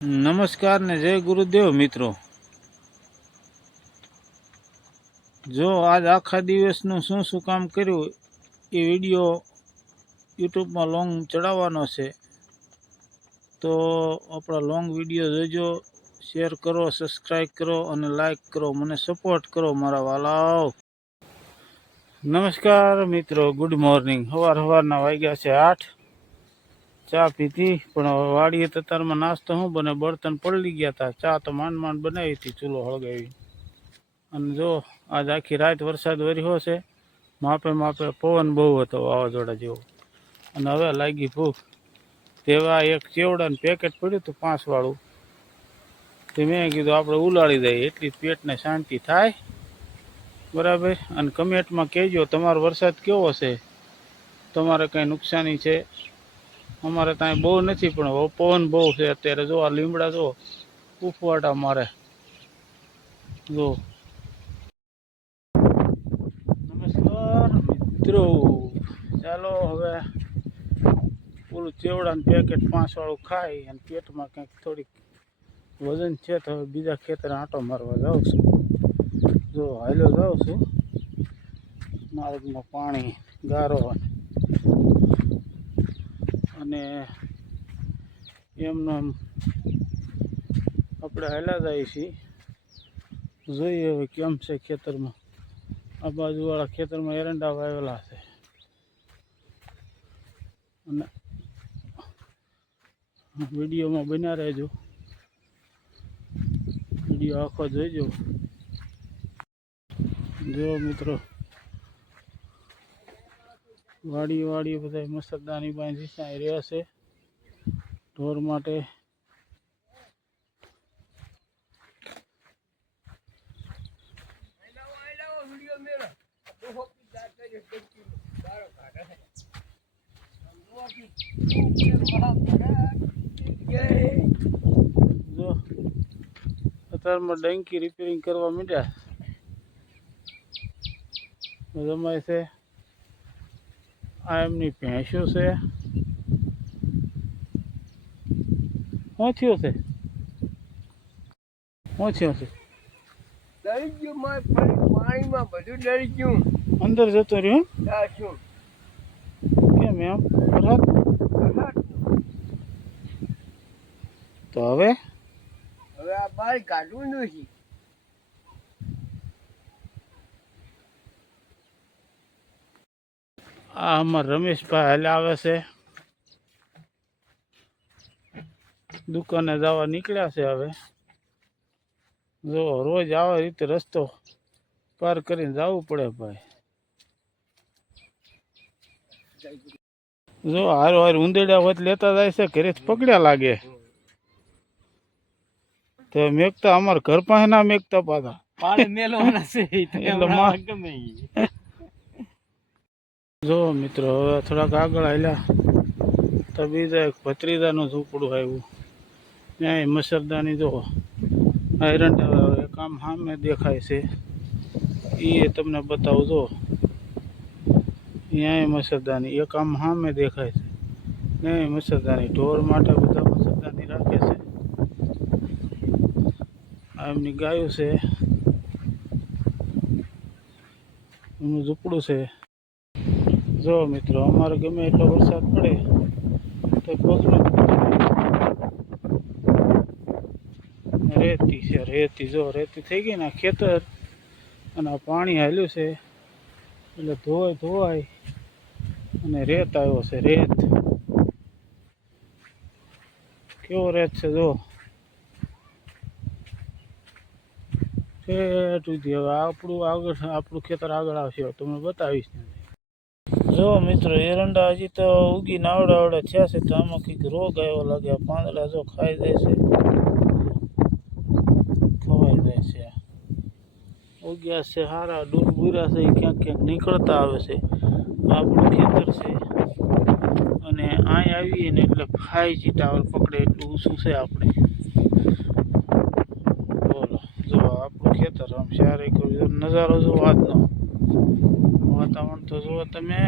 નમસ્કાર ને જય ગુરુદેવ મિત્રો. જો આજ આખા દિવસનું શું શું કામ કર્યું એ વીડિયો યુટ્યુબમાં લોંગ ચડાવવાનો છે, તો આપણા લોંગ વીડિયો જોજો શેર કરો સબસ્ક્રાઈબ કરો અને લાઈક કરો, મને સપોર્ટ કરો મારા વાલાઓ. નમસ્કાર મિત્રો ગુડ મોર્નિંગ સવાર સવારના વાગ્યા છે આઠ. ચા પીધી, પણ વાડીએ તતારમાં નાસ્તો શું બને? બળતણ પડી ગયા હતા ચા તો માંડ માંડ બનાવી હતી, ચૂલો હળગાવી. અને જો આજ આખી રાત વરસાદ વર્યો છે, માપે માપે પવન બહુ હતો વાવાઝોડા જેવો. અને હવે લાગી ભૂખ. તેવા એક ચેવડાનું પેકેટ પડ્યું હતું પાંચવાળું. તે મેં કીધું આપણે ઉલાળી દઈએ, એટલી પેટને શાંતિ થાય. બરાબર? અને કમેન્ટમાં કહેજો, તમારો વરસાદ કેવો છે? તમારે કંઈ નુકસાની છે? અમારે ત્યાં બહુ નથી, પણ પવન બહુ છે અત્યારે. જો આ લીમડા જો ઉફવાટા મારે. જો. નમસ્કાર મિત્રો. ચાલો હવે પૂરું ચેવડાનું પેકેટ પાંચ વાળું ખાઈ અને પેટમાં કંઈક થોડીક વજન છે તો હવે બીજા ખેતરે આંટો મારવા જાઉં છું. જો હાલ્યો જાઉં છું. માર્ગમાં પાણી ગારો અને એમનો એમ આપણે હેલા જાય છીએ. જોઈએ હવે કેમ છે ખેતરમાં. આ બાજુવાળા ખેતરમાં એરંડા વાવેલા છે. અને વિડીયોમાં બન્યા રહેજો. વીડિયો આખો જોઈજો. જો મિત્રો વાડી વાડી બધા મસરદાની બાંધી ત્યાં રહ્યા છે. ઢોર માટે જો, અત્યારમાં ડેન્કી રિપેરિંગ કરવા માંડ્યા. જમાય છે આ એમની ભેંસો છે. શું થયું છે? શું થયું છે? ડરી ગયું મારે પાણીમાં બધું ડરી ગયું. અંદર જતો રહ્યો? શું? કેમ એમ? વરસાદ? તો હવે? હવે આ બહાર કાઢવું નથી. આ અમાર રમેશભાઈ હલાવે આવે છે. દુકાને જવા નીકળ્યા છે હવે. જો રોજ આવા રીતે રસ્તો પાર કરીને જવું પડે ભાઈ. જો હારો હાર ઉંદેડા વત લેતા જાય છે ઘરે પકડ્યા લાગે. તો મેકતા અમાર ઘર પાસે ના મેકતા પાછા. પાણી મેલવાના છે એટલે જો મિત્રો, હવે થોડાક આગળ હાલ્યા તો બીજા એક ભત્રીજાનું ઝૂંપડું આવ્યું. ત્યાં મસરદાની જો આયરન એક આમ સામે દેખાય છે. એ તમને બતાવું જો ત્યાં મસરદાની, એક આમ સામે દેખાય છે. ત્યાં મસરદાની ઢોર માટે બધા મસરદાની રાખે છે. એમની ગાયું છે. એમનું ઝૂંપડું છે. જો મિત્રો, અમારે ગમે એટલો વરસાદ પડે, તો પગનો રેતી છે, રેતી જો, રેતી થઈ ગઈ ને ખેતર, અને પાણી હાલ્યું છે, એટલે ધોવાય ધોવાય, અને રેત આવ્યો છે, રેત. કેવો રેત છે, જો. ઠેઠ સુધી હવે આપણું આગળ, આપણું ખેતર આગળ આવશે તમને બતાવીશ ને. જો મિત્રો એરંડા હજી તો ઉગી નાવડા આવડા થયા છે, તો આમાં કંઈક રોગ આવ્યો લાગે પાંદડા જો ખાઈ જાય છે, ખવાઈ જાય છે. ઉગ્યા છે હારા ડૂરબુરા છે ક્યાંક ક્યાંક નીકળતા આવે છે. આપણું ખેતર છે. અને અહીં આવીએ ને એટલે ફાઈ જીટાવલ પકડે, એટલું ઊંચું છે આપણે. બોલો, જો આપણું ખેતર આમ સારે નજારો જો આજનો વાતાવરણ તો જુઓ તમે.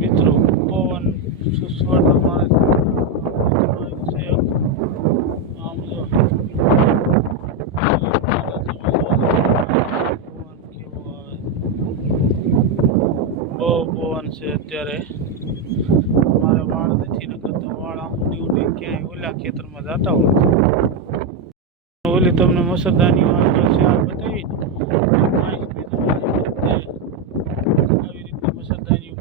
મિત્રો, પવન સુસવાટ અમારે છે. અત્યારે. મારે વાળ નથી, નકર તો વાળ આમ ડ્યુટી ક્યાંય ઓલા ખેતરમાં જતા હોય ઓલી તમને મસરદાની આગળ છે, આ બતાવી આવી રીતે મસરદાની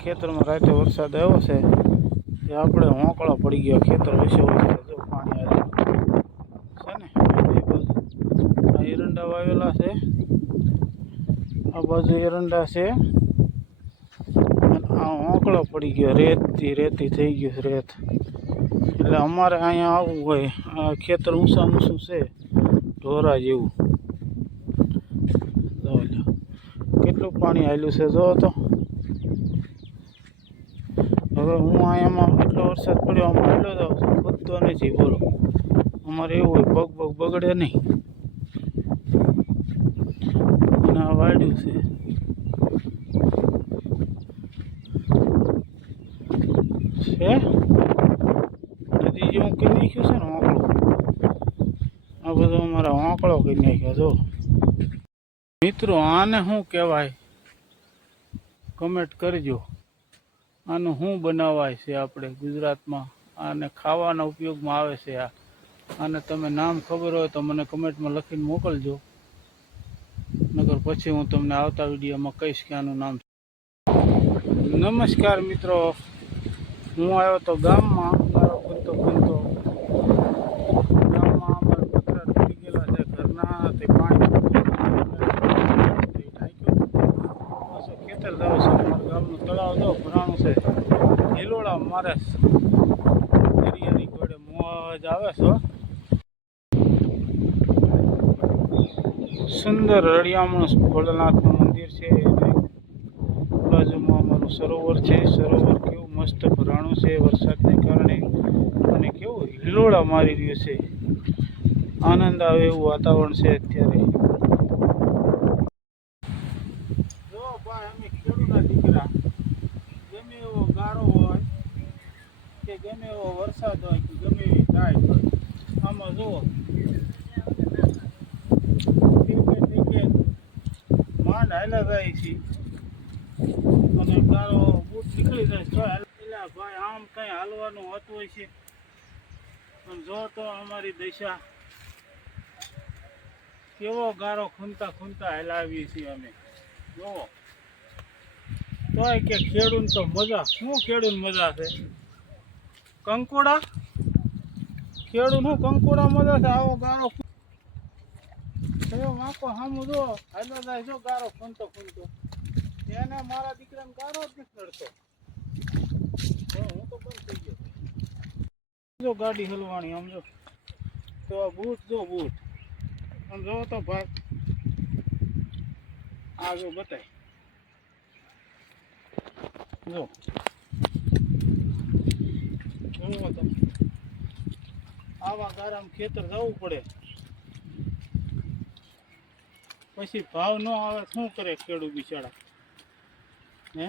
ખેતરમાં રાતે વરસાદ આવ્યો છે તે આપણે હોંકળો પડી ગયો ખેતર વિશે જો પાણી આવે છે ને? આ એરંડા વાવેલા છે. આ બાજુ એરંડા છે. આ ઓંકળો પડી ગયો, રેતથી રેતી થઈ ગયું રેત. એટલે અમારે અહીંયા આવવું હોય, આ ખેતર ઊંચા ઊંચું છે? ઢોરા જેવું. કેટલું પાણી આવેલું છે જો તો. હવે હું અહીંયામાં એટલો વરસાદ પડ્યો, આમાં એટલો જ આવશે ખુદતો નથી બોલો અમારે એવું હોય, પગ પગ બગડે નહીં અને આ વાડ્યું છે. છે? નદી જેવું કરી નાખ્યું છે ને વાંકડું આ બધો અમારા વાંકડો કરી નાખ્યો, જો. મિત્રો, આને શું કહેવાય? કમેન્ટ કરજો. આનું શું બનાવાય છે આપણે ગુજરાતમાં? આને ખાવાના ઉપયોગમાં આવે છે આ. આને તમે નામ ખબર હોય તો મને કમેન્ટમાં લખીને મોકલજો. પછી હું તમને આવતા વિડીયોમાં કહીશ કે આનું નામ નમસ્કાર મિત્રો. હું આવ્યો તો ગામમાં. મારો કૂદતો કૂદતો ગામમાં અમારા પથરા તૂટી ગયેલા છે. ઘરના તે પાણી ખેતર જાવ છે. અમારા ગામનું તળાવ જો ભરાણું છે. હિલોળા મારે દરિયાની જોડે મોજ આવે છે હો. સુંદર રળિયામણું ભોળાનાથનું મંદિર છે બાજુમાં અમારું સરોવર છે. સરોવર કેવું મસ્ત ભરાણું છે વરસાદને કારણે. અને કેવું હિલોળા મારી રહ્યું છે. આનંદ આવે એવું વાતાવરણ છે અત્યારે. જો ભાઈ, અમે ખેડૂતના દીકરા. ગમે એવો ગારો હોય કે ગમે એવો વરસાદ હોય કે ગમે એવી થાય આમાં જુઓ. માંડ જાય છે. અને તારો બૂટ નીકળી જાય તો એટલે ભાઈ, આમ કઈ હાલવાનું હોતું હોય છે? પણ જો તો અમારી દશા. કેવો ગારો ખૂનતા ખૂનતા હલાવીએ છીએ અમે. જુઓ તોય કે ખેડૂન તો મજા. શું ખેડૂન મજા છે? કંકોડા? ખેડૂન હું કંકોડા મજા છે? આવો ગારો કયો વાંકો સામું જો. હાલો જાય જો ગારો ખૂંતો ખૂંતો એને મારા દીકરાને ગારો જ નથી નડતો. હું તો બંધ થઈ ગયો. જો ગાડી હલવાણી, આમ જો. તો આ બૂટ જો બૂટ. આમ જો તો ભાઈ. આ જો બતાય. જો. આવા ગારામાં ખેતર જવું પડે. પછી ભાવ ન આવે શું કરે ખેડૂત બિચારા? હે?